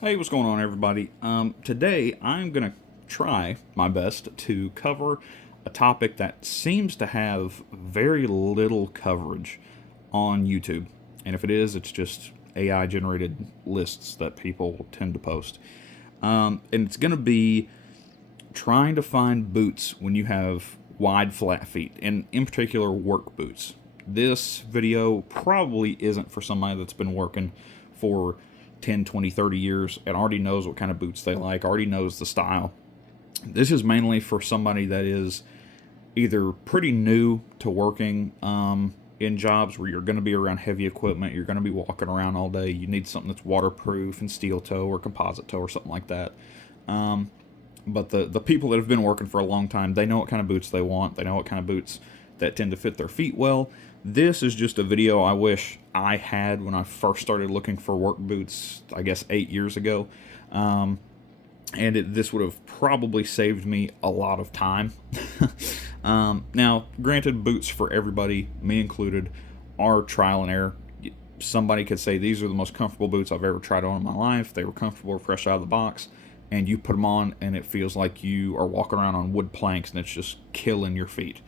Hey, what's going on, everybody? Today I'm going to try my best to cover a topic that seems to have very little coverage on YouTube. And if it is, it's just AI generated lists that people tend to post. And it's going to be trying to find boots when you have wide, flat feet, and in particular, work boots. This video probably isn't for somebody that's been working for 10, 20, 30 years and already knows what kind of boots they like, already knows the style. This is mainly for somebody that is either pretty new to working in jobs where you're going to be around heavy equipment, you're going to be walking around all day, you need something that's waterproof and steel toe or composite toe or something like that. But the people that have been working for a long time, they know what kind of boots they want. They know what kind of boots that tend to fit their feet well. This is just a video I wish I had when I first started looking for work boots, I guess 8 years ago. This would have probably saved me a lot of time. Now, granted, boots for everybody, me included, are trial and error. Somebody could say these are the most comfortable boots I've ever tried on in my life. They were comfortable fresh out of the box, and you put them on and it feels like you are walking around on wood planks and it's just killing your feet.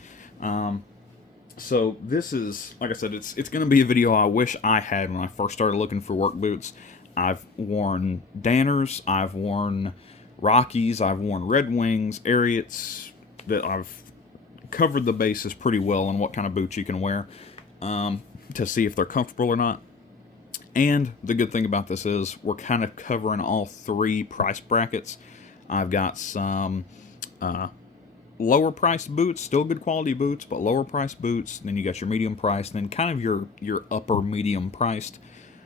So this is, like I said, it's going to be a video I wish I had when I first started looking for work boots. I've worn Danners, I've worn Rockies, I've worn RedWings, Ariats. That I've covered the bases pretty well on what kind of boots you can wear to see if they're comfortable or not. And the good thing about this is we're kind of covering all three price brackets. I've got some lower priced boots, still good quality boots, but lower priced boots. Then you got your medium priced, then kind of your upper medium priced.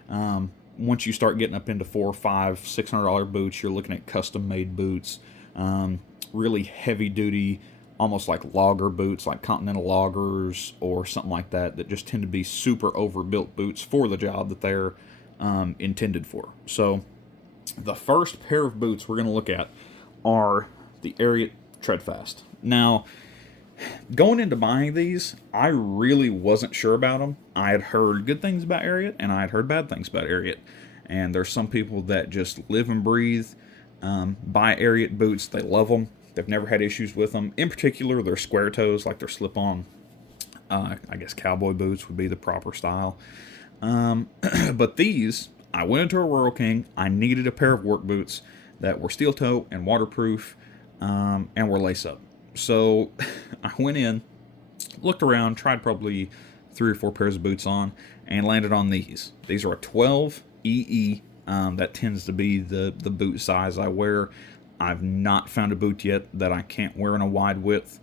Once you start getting up into $400, $500, $600 boots, you're looking at custom made boots, really heavy duty, almost like logger boots, like Continental loggers or something like that, that just tend to be super overbuilt boots for the job that they're intended for. So the first pair of boots we're going to look at are the Ariat Treadfast. Now, going into buying these, I really wasn't sure about them. I had heard good things about Ariat, and I had heard bad things about Ariat. And there's some people that just live and breathe buy Ariat boots. They love them. They've never had issues with them. In particular, their square toes, like their slip-on, I guess cowboy boots would be the proper style. But these, I went into a Rural King. I needed a pair of work boots that were steel toe and waterproof and were lace up. So I went in, looked around, tried probably 3 or 4 pairs of boots on, and landed on these. These are a 12 EE. That tends to be the boot size I wear. I've not found a boot yet that I can't wear in a wide width,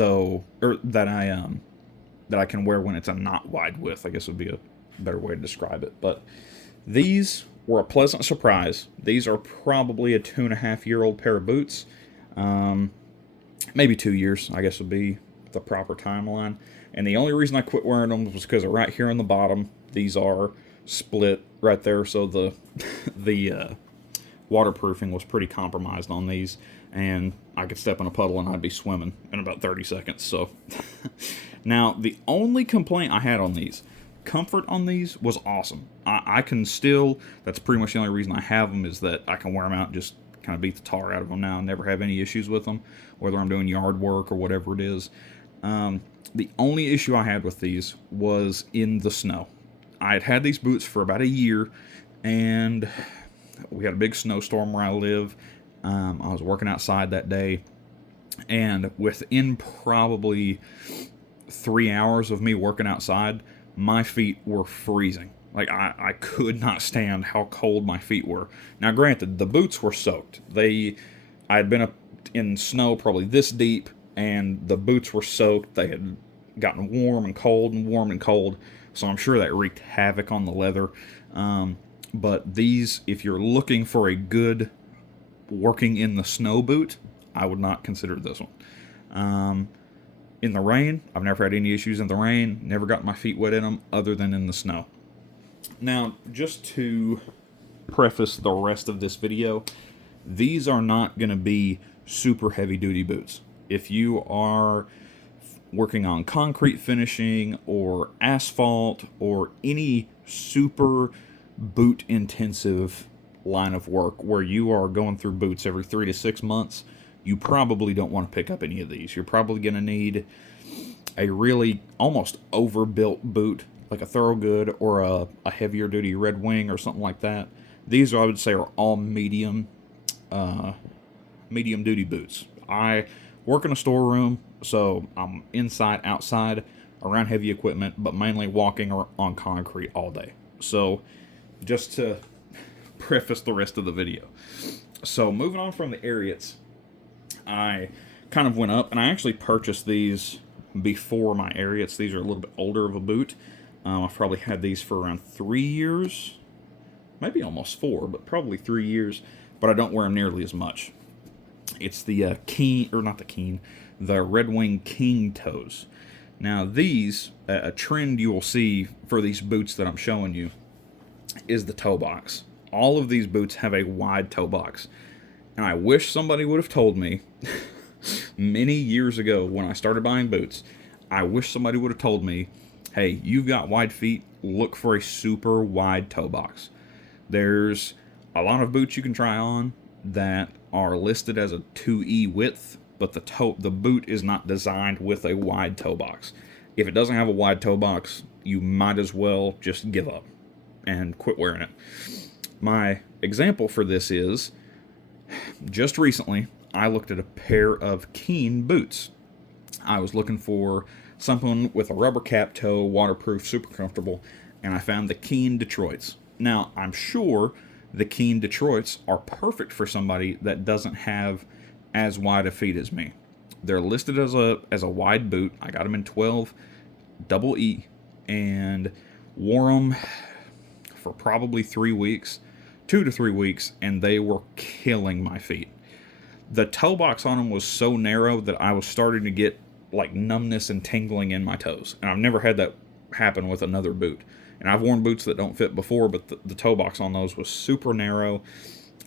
or that I can wear when it's a not wide width, I guess would be a better way to describe it. But these were a pleasant surprise. These are probably a 2.5-year-old pair of boots. Maybe 2 years, I guess would be the proper timeline. And the only reason I quit wearing them was because of right here on the bottom. These are split right there, so the waterproofing was pretty compromised on these, and I could step in a puddle and I'd be swimming in about 30 seconds. So now the only complaint I had on these, comfort on these was awesome. I can still, that's pretty much the only reason I have them, is that I can wear them out and just kind of beat the tar out of them now and never have any issues with them, whether I'm doing yard work or whatever it is. The only issue I had with these was in the snow. I had had these boots for about a year, and we had a big snowstorm where I live. I was working outside that day, and within probably 3 hours of me working outside, my feet were freezing. Like, I could not stand how cold my feet were. Now, granted, the boots were soaked. I had been up in snow probably this deep, and the boots were soaked. They had gotten warm and cold and warm and cold, so I'm sure that wreaked havoc on the leather. But these, if you're looking for a good working in the snow boot, I would not consider this one. In the rain, I've never had any issues in the rain. Never got my feet wet in them other than in the snow. Now, just to preface the rest of this video, these are not going to be super heavy duty boots. If you are working on concrete finishing or asphalt or any super boot intensive line of work where you are going through boots every 3 to 6 months, you probably don't want to pick up any of these. You're probably going to need a really almost overbuilt boot, like a Thorogood or a heavier duty RedWing or something like that. These, I would say, are all medium duty boots. I work in a storeroom, so I'm inside, outside, around heavy equipment, but mainly walking on concrete all day. So just to preface the rest of the video. So moving on from the Ariats, I kind of went up, and I actually purchased these before my Ariats. These are a little bit older of a boot. I've probably had these for around 3 years, maybe almost 4, but probably 3 years, but I don't wear them nearly as much. It's the the RedWing King Toes. Now these, a trend you will see for these boots that I'm showing you is the toe box. All of these boots have a wide toe box. And I wish somebody would have told me many years ago when I started buying boots, I wish somebody would have told me, hey, you've got wide feet, look for a super wide toe box. There's a lot of boots you can try on that are listed as a 2E width, but the boot is not designed with a wide toe box. If it doesn't have a wide toe box, you might as well just give up and quit wearing it. My example for this is, just recently, I looked at a pair of Keen boots. I was looking for something with a rubber cap toe, waterproof, super comfortable, and I found the Keen Detroits. Now, I'm sure the Keen Detroits are perfect for somebody that doesn't have as wide a feet as me. They're listed as a wide boot. I got them in 12 double E and wore them for probably 3 weeks, 2 to 3 weeks, and they were killing my feet. The toe box on them was so narrow that I was starting to get like numbness and tingling in my toes, and I've never had that happen with another boot. And I've worn boots that don't fit before, but the toe box on those was super narrow.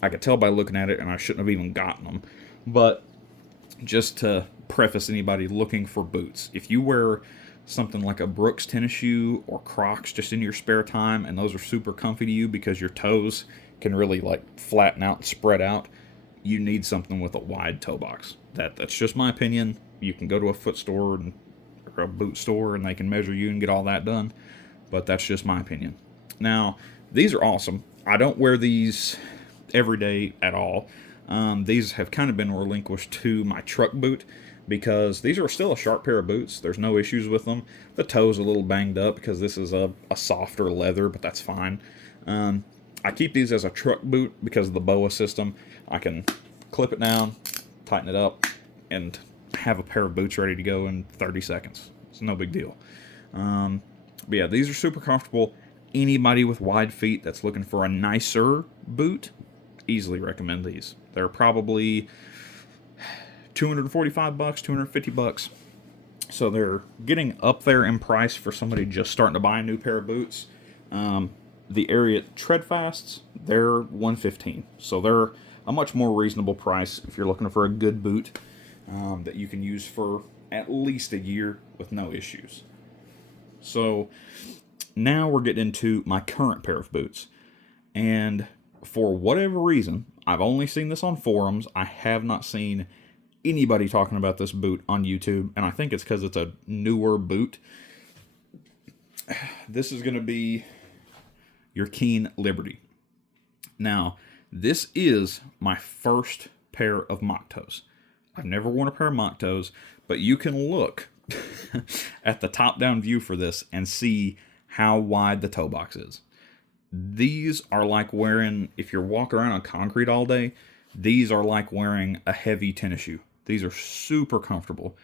I could tell by looking at it, and I shouldn't have even gotten them. But just to preface anybody looking for boots, if you wear something like a Brooks tennis shoe or Crocs just in your spare time, and those are super comfy to you because your toes can really like flatten out and spread out, you need something with a wide toe box. That's just my opinion. You can go to a foot store or a boot store, and they can measure you and get all that done. But that's just my opinion. Now, these are awesome. I don't wear these every day at all. These have kind of been relinquished to my truck boot because these are still a sharp pair of boots. There's no issues with them. The toe's a little banged up because this is a softer leather, but that's fine. I keep these as a truck boot because of the BOA system. I can clip it down, tighten it up, and have a pair of boots ready to go in 30 seconds. It's no big deal. But yeah, these are super comfortable. Anybody with wide feet that's looking for a nicer boot, easily recommend these. They're probably $245, $250. So they're getting up there in price for somebody just starting to buy a new pair of boots. The Ariat Treadfasts, they're $115. So they're a much more reasonable price if you're looking for a good boot that you can use for at least a year with no issues. So now we're getting into my current pair of boots. And for whatever reason, I've only seen this on forums. I have not seen anybody talking about this boot on YouTube, and I think it's because it's a newer boot. This is going to be your Keen Liberty. Now, this is my first pair of mock toes. I've never worn a pair of mock toes, but you can look at the top-down view for this and see how wide the toe box is. These are like wearing, if you're walking around on concrete all day, these are like wearing a heavy tennis shoe. These are super comfortable.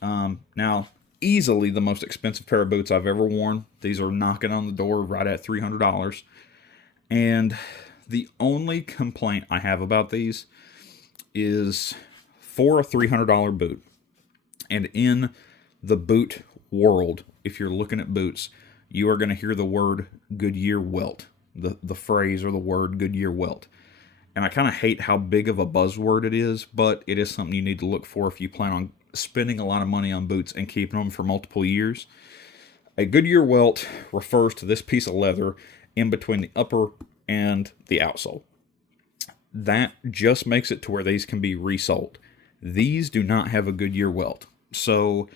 Now, easily the most expensive pair of boots I've ever worn. These are knocking on the door right at $300. And the only complaint I have about these is for a $300 boot. And in the boot world, if you're looking at boots, you are going to hear the word Goodyear welt, the phrase or the word Goodyear welt. And I kind of hate how big of a buzzword it is, but it is something you need to look for if you plan on spending a lot of money on boots and keeping them for multiple years. A Goodyear welt refers to this piece of leather in between the upper and the outsole. that just makes it to where these can be resold. These do not have a Goodyear welt. So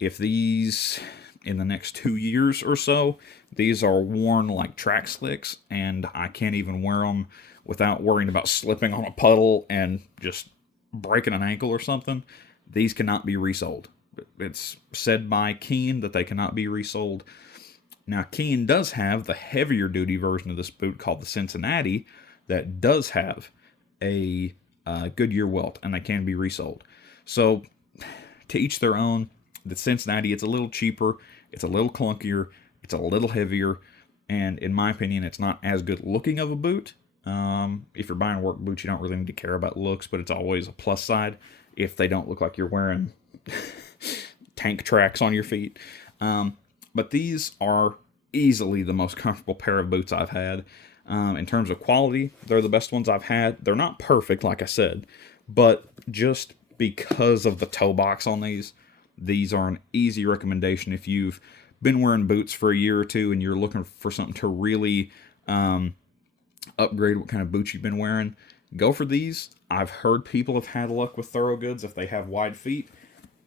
if these, in the next 2 years or so, these are worn like track slicks and I can't even wear them without worrying about slipping on a puddle and just breaking an ankle or something, these cannot be resold. It's said by Keen that they cannot be resold. Now, Keen does have the heavier duty version of this boot called the Cincinnati that does have a Goodyear welt, and they can be resold. So, to each their own. The Cincinnati, it's a little cheaper, it's a little clunkier, it's a little heavier, and in my opinion, it's not as good looking of a boot. If you're buying work boots, you don't really need to care about looks, but it's always a plus side if they don't look like you're wearing tank tracks on your feet. But these are easily the most comfortable pair of boots I've had. In terms of quality, they're the best ones I've had. They're not perfect, like I said, but just because of the toe box on these are an easy recommendation if you've been wearing boots for a year or two and you're looking for something to really upgrade what kind of boots you've been wearing. Go for these. I've heard people have had luck with Thorogoods if they have wide feet.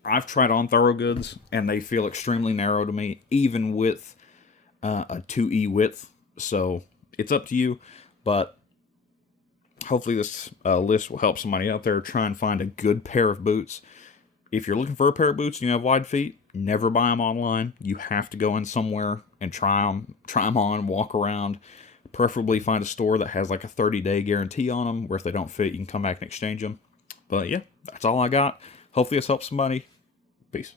I've tried on Thorogoods and they feel extremely narrow to me, even with a 2E width. So it's up to you, but hopefully this list will help somebody out there try and find a good pair of boots. If you're looking for a pair of boots and you have wide feet, never buy them online. You have to go in somewhere and try them on, walk around. Preferably find a store that has like a 30-day guarantee on them, where if they don't fit, you can come back and exchange them. But yeah, that's all I got. Hopefully this helps somebody. Peace.